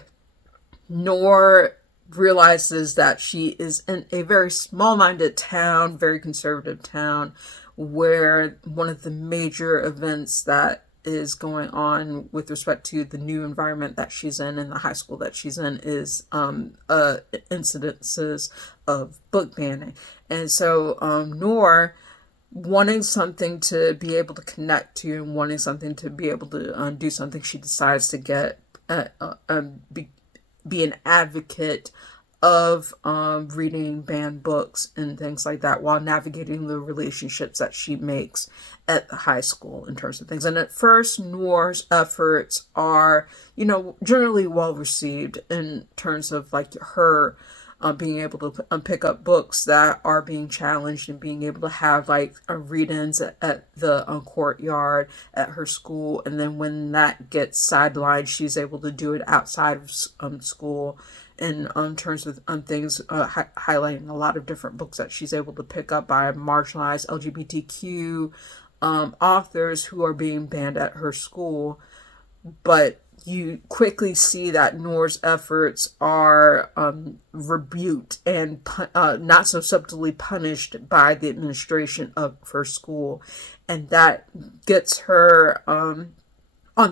Noor realizes that she is in a very small-minded town, very conservative town, where one of the major events that is going on with respect to the new environment that she's in and the high school that she's in is incidences of book banning. And so Noor, wanting something to be able to connect to and wanting something to be able to do something, she decides to get be an advocate of reading banned books and things like that, while navigating the relationships that she makes at the high school in terms of things. And at first, Noor's efforts are, generally well received in terms of like her being able to pick up books that are being challenged and being able to have like read-ins at the courtyard at her school. And then when that gets sidelined, she's able to do it outside of school in terms of things highlighting a lot of different books that she's able to pick up by marginalized LGBTQ authors who are being banned at her school. But you quickly see that Noor's efforts are rebuked and not so subtly punished by the administration of her school. And that gets her on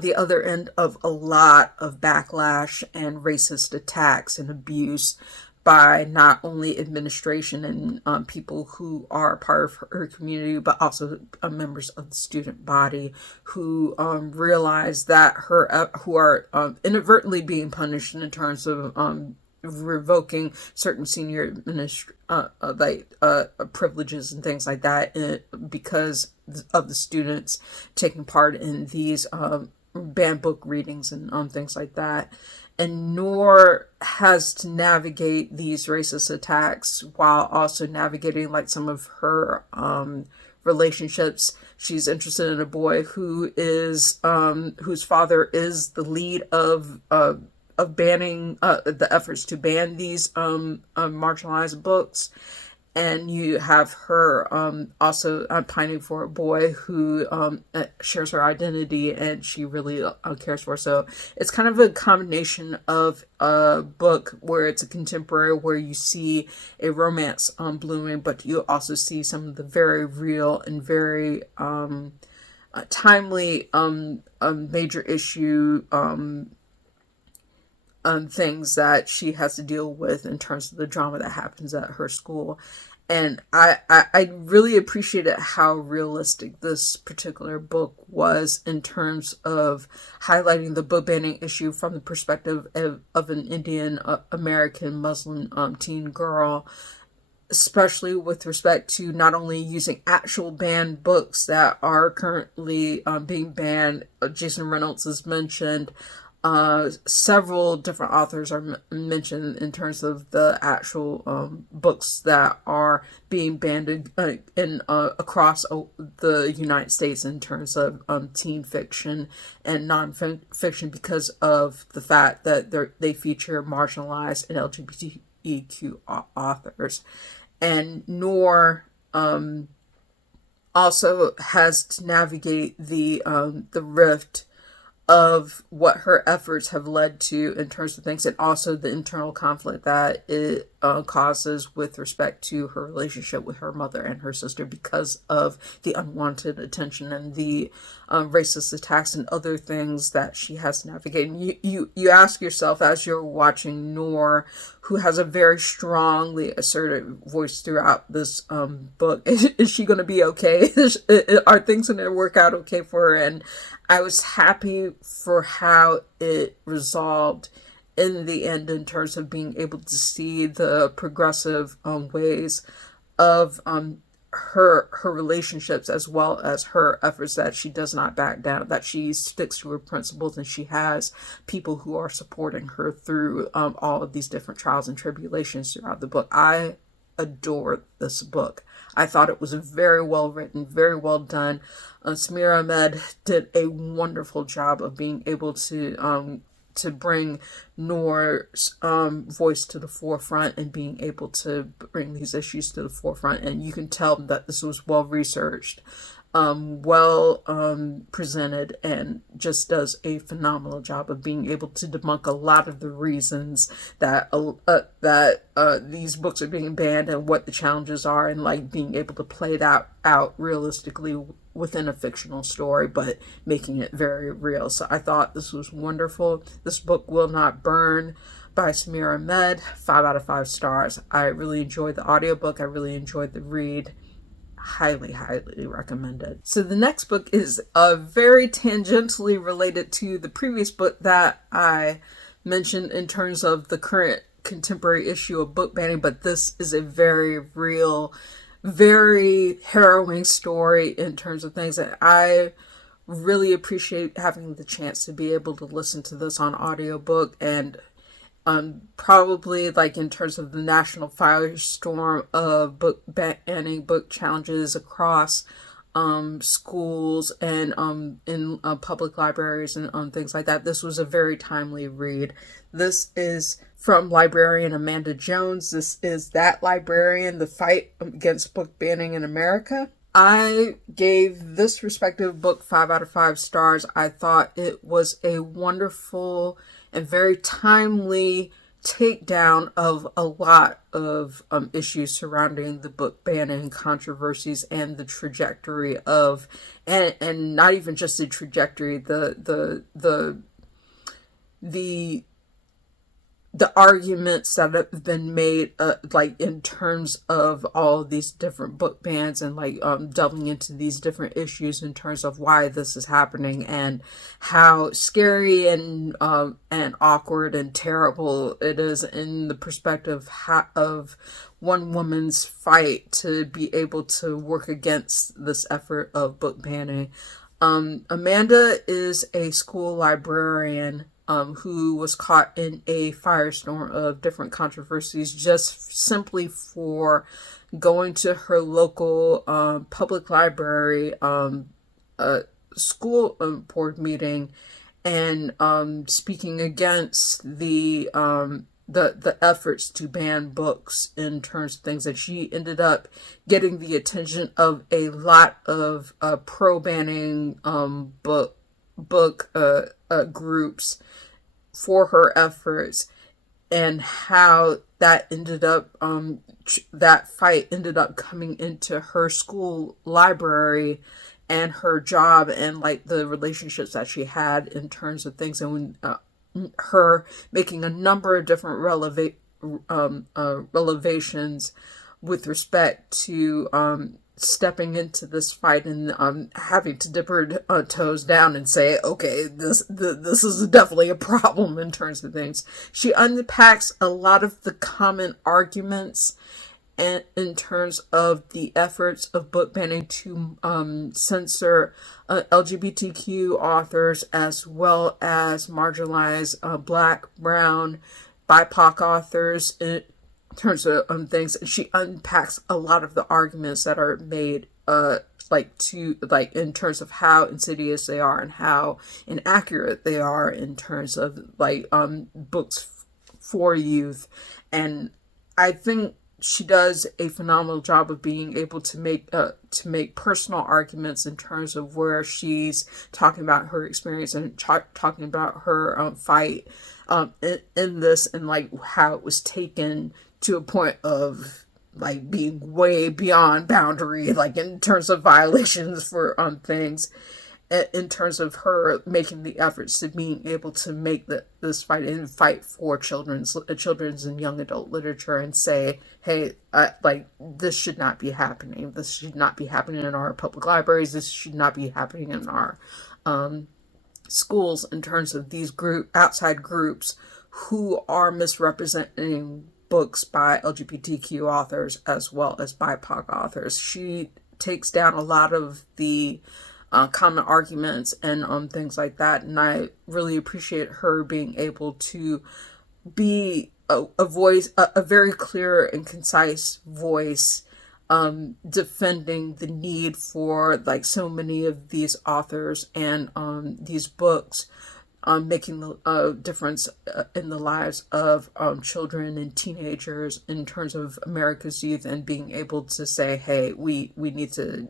the other end of a lot of backlash and racist attacks and abuse by not only administration and people who are part of her community, but also members of the student body who realize that who are inadvertently being punished in terms of revoking certain senior privileges and things like that because of the students taking part in these banned book readings and things like that. And Noor has to navigate these racist attacks while also navigating like some of her relationships. She's interested in a boy who is whose father is the lead of banning the efforts to ban these marginalized books. And you have her also pining for a boy who shares her identity and she really cares for. So it's kind of a combination of a book where it's a contemporary, where you see a romance blooming, but you also see some of the very real and very timely major issue things that she has to deal with in terms of the drama that happens at her school. And I really appreciated how realistic this particular book was in terms of highlighting the book banning issue from the perspective of an Indian American Muslim teen girl, especially with respect to not only using actual banned books that are currently being banned. Jason Reynolds is mentioned. Several different authors are mentioned in terms of the actual books that are being banned in across the United States in terms of teen fiction and non-fiction, because of the fact that they feature marginalized and LGBTQ authors. And Noor also has to navigate the rift of what her efforts have led to in terms of things, and also the internal conflict that it causes with respect to her relationship with her mother and her sister, because of the unwanted attention and the racist attacks and other things that she has to navigate. And you ask yourself, as you're watching Noor, who has a very strongly assertive voice throughout this book, is she going to be okay? Are things going to work out okay for her? And I was happy for how it resolved in the end, in terms of being able to see the progressive ways of her relationships, as well as her efforts, that she does not back down, that she sticks to her principles, and she has people who are supporting her through all of these different trials and tribulations throughout the book. I adore this book. I thought it was very well written, very well done. Samira Ahmed did a wonderful job of being able to bring Noor's voice to the forefront, and being able to bring these issues to the forefront. And you can tell that this was well researched, well presented, and just does a phenomenal job of being able to debunk a lot of the reasons that these books are being banned, and what the challenges are, and like being able to play that out realistically within a fictional story, but making it very real. So I thought this was wonderful. This book, Will Not Burn, by Samira Ahmed, 5 out of 5 stars. I really enjoyed the audiobook. I really enjoyed the read. Highly, highly recommended. So the next book is very tangentially related to the previous book that I mentioned in terms of the current contemporary issue of book banning, but this is a very real, very harrowing story in terms of things that I really appreciate having the chance to be able to listen to this on audiobook. And probably, like, in terms of the national firestorm of book banning, book challenges across schools and in public libraries and things like that, this was a very timely read. This is from librarian Amanda Jones. This is That Librarian: The Fight Against Book Banning in America. I gave this respective book 5 out of 5 stars. I thought it was a wonderful and very timely takedown of a lot of issues surrounding the book banning controversies, and the trajectory of, and not even just the trajectory, the arguments that have been made, like in terms of all of these different book bans, and like delving into these different issues in terms of why this is happening, and how scary and awkward and terrible it is in the perspective of one woman's fight to be able to work against this effort of book banning. Amanda is a school librarian who was caught in a firestorm of different controversies, just simply for going to her local public library school board meeting, and speaking against the efforts to ban books in terms of things. That she ended up getting the attention of a lot of pro-banning book groups for her efforts, and how that ended up that fight ended up coming into her school library and her job, and like the relationships that she had in terms of things, and her making a number of different revelations with respect to stepping into this fight, and having to dip her toes down and say, okay, this is definitely a problem in terms of things. She unpacks a lot of the common arguments and in terms of the efforts of book banning to censor LGBTQ authors, as well as marginalized Black, Brown, BIPOC authors in terms of things. And she unpacks a lot of the arguments that are made in terms of how insidious they are and how inaccurate they are in terms of books for youth. And I think she does a phenomenal job of being able to make personal arguments in terms of where she's talking about her experience and talking about her fight in this, and like how it was taken to a point of like being way beyond boundary, like in terms of violations for things, in terms of her making the efforts to being able to make this fight and fight for children's and young adult literature, and say, hey, this should not be happening. This should not be happening in our public libraries. This should not be happening in our schools, in terms of these outside groups who are misrepresenting books by LGBTQ authors as well as BIPOC authors. She takes down a lot of the common arguments and things like that, and I really appreciate her being able to be a voice, a very clear and concise voice, defending the need for like so many of these authors and these books making the difference in the lives of children and teenagers in terms of America's youth, and being able to say, hey, we need to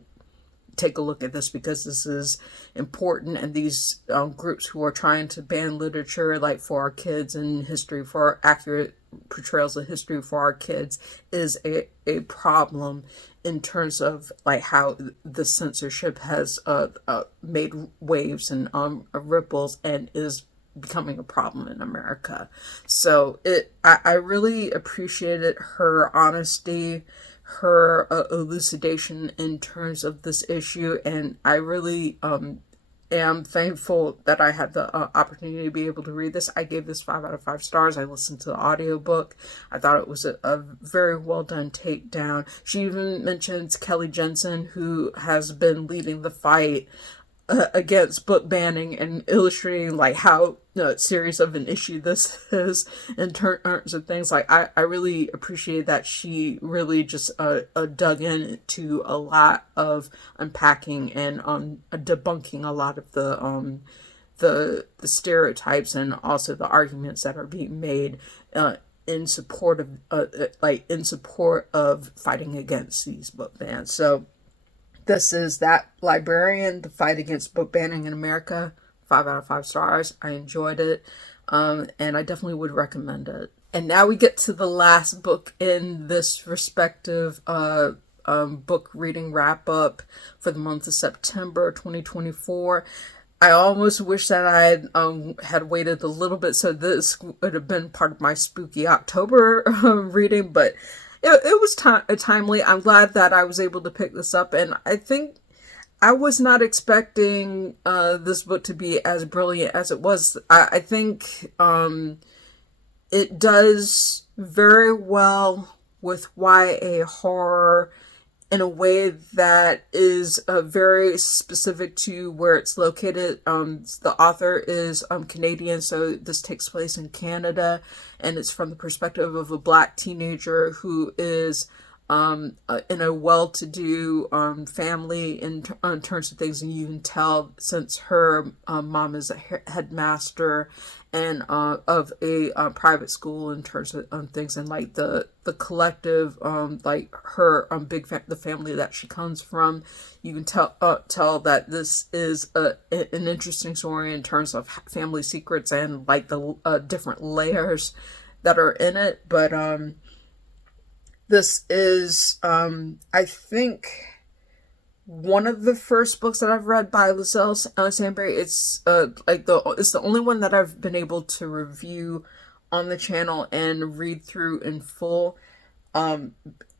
take a look at this because this is important, and these groups who are trying to ban literature like for our kids and history, for accurate portrayals of history for our kids, is a problem in terms of like how the censorship has made waves and ripples and is becoming a problem in America. So I really appreciated her honesty, her elucidation in terms of this issue, and I really am thankful that I had the opportunity to be able to read this. I gave this 5 out of 5 stars. I listened to the audiobook. I thought it was a very well done takedown. She even mentions Kelly Jensen, who has been leading the fight against book banning and illustrating like how serious of an issue this is in terms of things. Like I really appreciate that she really just dug into a lot of unpacking and debunking a lot of the stereotypes and also the arguments that are being made in support of fighting against these book bans. So this is that Librarian, the fight against book banning in America. 5 out of 5 stars. I enjoyed it, and I definitely would recommend it. And now we get to the last book in this respective book reading wrap up for the month of September 2024. I almost wish that I had waited a little bit, so this would have been part of my spooky October reading, but it was timely. I'm glad that I was able to pick this up, and I think I was not expecting this book to be as brilliant as it was. I think it does very well with YA horror in a way that is very specific to where it's located. The author is Canadian, so this takes place in Canada, and it's from the perspective of a Black teenager who is in a well-to-do family in terms of things, and you can tell since her mom is a headmaster and of a private school in terms of things, and like the collective like her the family that she comes from, you can tell that this is an interesting story in terms of family secrets and like the different layers that are in it. But this is, I think, one of the first books that I've read by Liselle Sambury. It's it's the only one that I've been able to review on the channel and read through in full.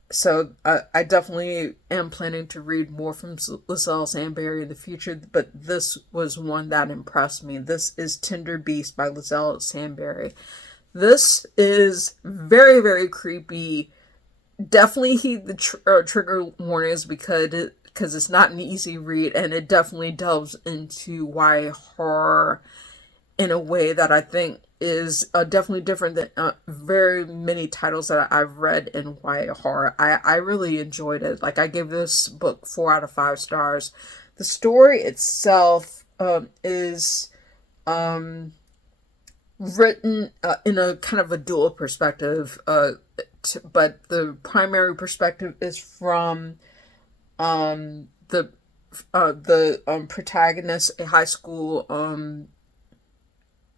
So I definitely am planning to read more from Liselle Sambury in the future, but this was one that impressed me. This is Tender Beast by Liselle Sambury. This is very, very creepy, definitely heed the trigger warnings because it's not an easy read, and it definitely delves into YA horror in a way that I think is definitely different than very many titles that I've read in YA horror. I really enjoyed it. Like, I gave this book 4 out of 5 stars. The story itself is written in a kind of a dual perspective, but the primary perspective is from the protagonist, a high school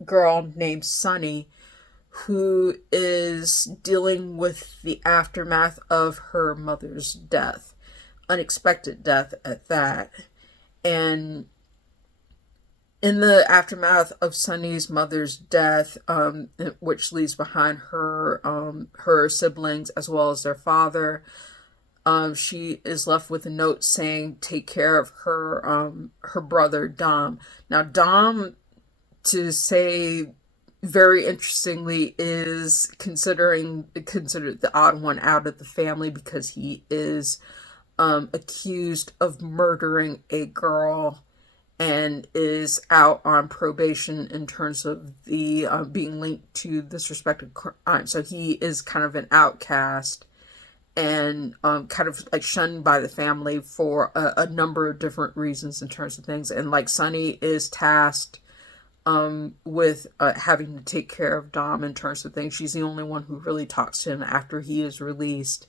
girl named Sunny, who is dealing with the aftermath of her mother's death, unexpected death at that. And in the aftermath of Sunny's mother's death, which leaves behind her siblings as well as their father, she is left with a note saying, "Take care of her brother Dom." Now, Dom, to say very interestingly, is considered the odd one out of the family because he is accused of murdering a girl and is out on probation in terms of the being linked to this respected crime. So he is kind of an outcast and kind of like shunned by the family for a number of different reasons in terms of things. And like Sunny is tasked with having to take care of Dom in terms of things. She's the only one who really talks to him after he is released.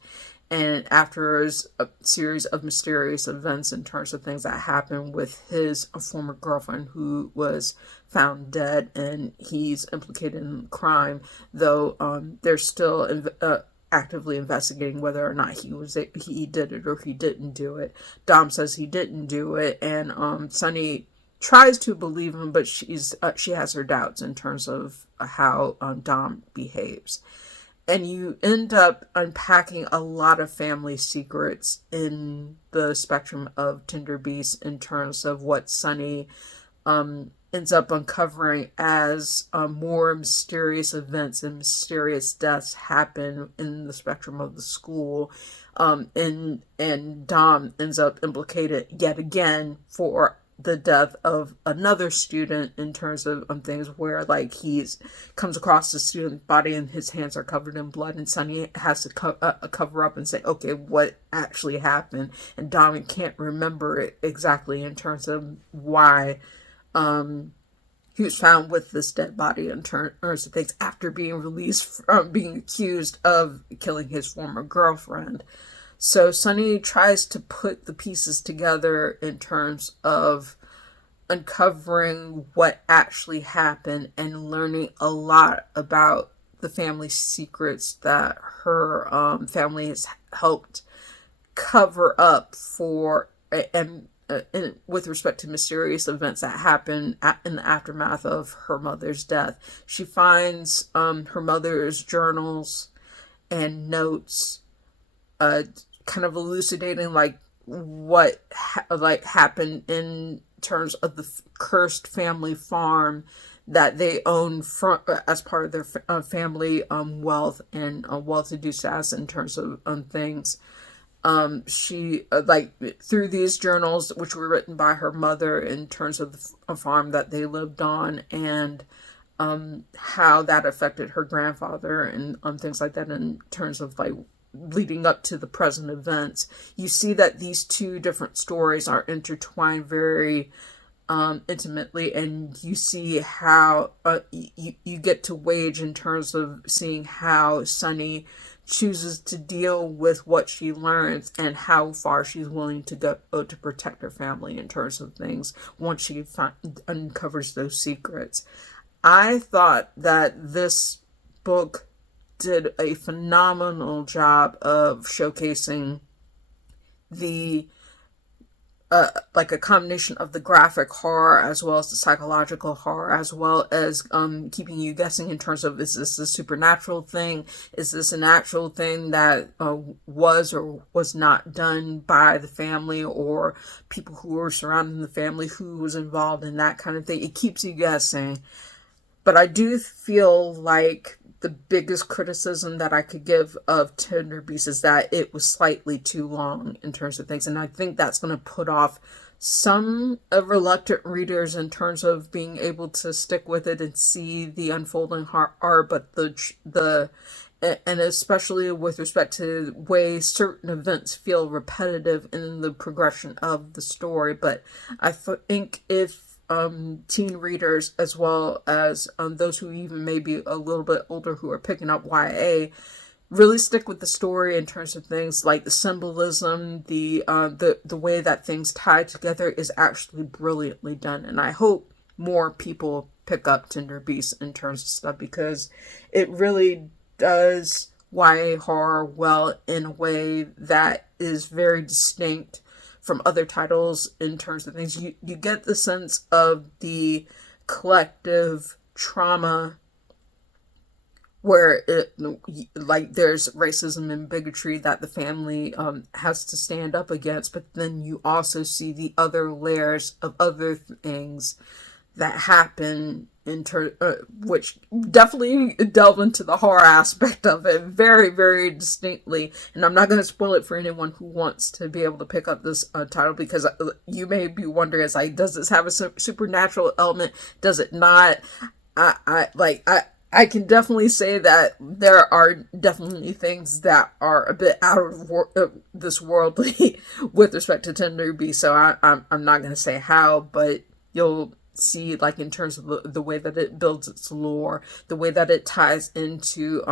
And after a series of mysterious events in terms of things that happen with his former girlfriend who was found dead, and he's implicated in crime, though they're still actively investigating whether or not he did it or he didn't do it. Dom says he didn't do it, and Sunny tries to believe him, but she has her doubts in terms of how Dom behaves. And you end up unpacking a lot of family secrets in the spectrum of Tender Beasts in terms of what Sunny ends up uncovering as more mysterious events and mysterious deaths happen in the spectrum of the school. And Dom ends up implicated yet again for the death of another student in terms of things where like he's comes across the student's body and his hands are covered in blood, and Sunny has to cover up and say, okay, what actually happened? And Dom can't remember it exactly in terms of why he was found with this dead body in terms of things after being released from being accused of killing his former girlfriend. So Sunny tries to put the pieces together in terms of uncovering what actually happened and learning a lot about the family secrets that her family has helped cover up for, and with respect to mysterious events that happen in the aftermath of her mother's death. She finds her mother's journals and notes, kind of elucidating like what happened in terms of the cursed family farm that they own as part of their family wealth and well-to-do status in terms of things. She through these journals, which were written by her mother in terms of the farm that they lived on, and how that affected her grandfather and things like that in terms of like leading up to the present events. You see that these two different stories are intertwined very intimately, and you see how you get to wage in terms of seeing how Sunny chooses to deal with what she learns and how far she's willing to go to protect her family in terms of things once she uncovers those secrets. I thought that this book did a phenomenal job of showcasing the like a combination of the graphic horror as well as the psychological horror, as well as keeping you guessing in terms of, is this a supernatural thing? Is this an actual thing that was or was not done by the family or people who were surrounding the family, who was involved in that kind of thing? It keeps you guessing. But I do feel like the biggest criticism that I could give of Tender Beast is that it was slightly too long in terms of things. And I think that's going to put off some reluctant readers in terms of being able to stick with it and see the unfolding art, but and especially with respect to the way certain events feel repetitive in the progression of the story. But I think if teen readers, as well as those who even may be a little bit older who are picking up YA, really stick with the story in terms of things like the symbolism, the way that things tie together is actually brilliantly done. And I hope more people pick up Tender Beast in terms of stuff, because it really does YA horror well in a way that is very distinct from other titles in terms of things. You get the sense of the collective trauma where there's racism and bigotry that the family has to stand up against, but then you also see the other layers of other things that happen which definitely delve into the horror aspect of it very, very distinctly. And I'm not going to spoil it for anyone who wants to be able to pick up this title, because you may be wondering, does this have a supernatural element? Does it not? I can definitely say that there are definitely things that are a bit out of this worldly with respect to Tender Beast. So I'm not going to say how, but you'll see, in terms of the way that it builds its lore, the way that it ties into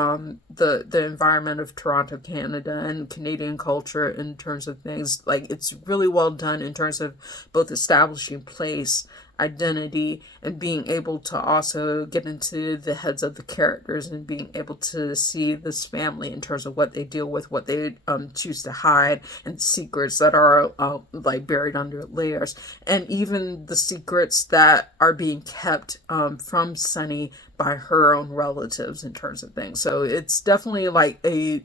the environment of Toronto, Canada, and Canadian culture in terms of things. It's really well done in terms of both establishing place, identity, and being able to also get into the heads of the characters and being able to see this family in terms of what they deal with, what they choose to hide, and secrets that are buried under layers, and even the secrets that are being kept from Sunny by her own relatives in terms of things. So it's definitely a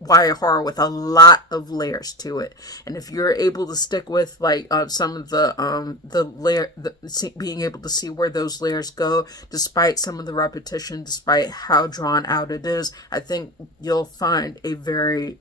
YA horror with a lot of layers to it. And if you're able to stick with some of being able to see where those layers go, despite some of the repetition, despite how drawn out it is, I think you'll find a very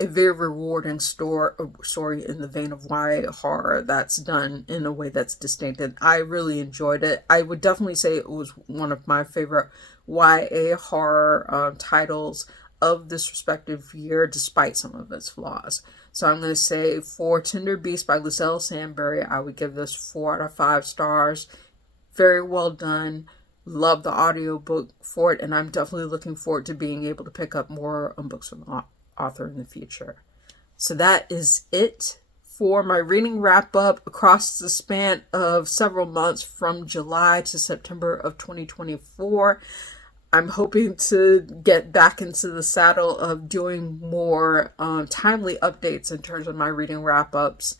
rewarding story in the vein of YA horror that's done in a way that's distinct. And I really enjoyed it. I would definitely say it was one of my favorite YA horror titles of this respective year, despite some of its flaws. So I'm going to say, for Tender Beast by Liselle Sambury, I would give this 4 out of 5 stars. Very well done. Love the audiobook for it, and I'm definitely looking forward to being able to pick up more books from the author in the future. So that is it for my reading wrap up across the span of several months from July to September of 2024. I'm hoping to get back into the saddle of doing more timely updates in terms of my reading wrap-ups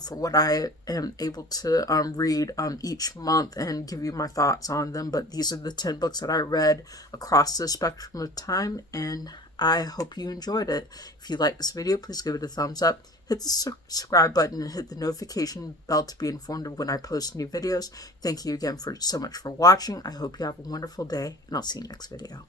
for what I am able to read each month and give you my thoughts on them. But these are the 10 books that I read across the spectrum of time, and I hope you enjoyed it. If you like this video, please give it a thumbs up. Hit the subscribe button and hit the notification bell to be informed of when I post new videos. Thank you again so much for watching. I hope you have a wonderful day, and I'll see you next video.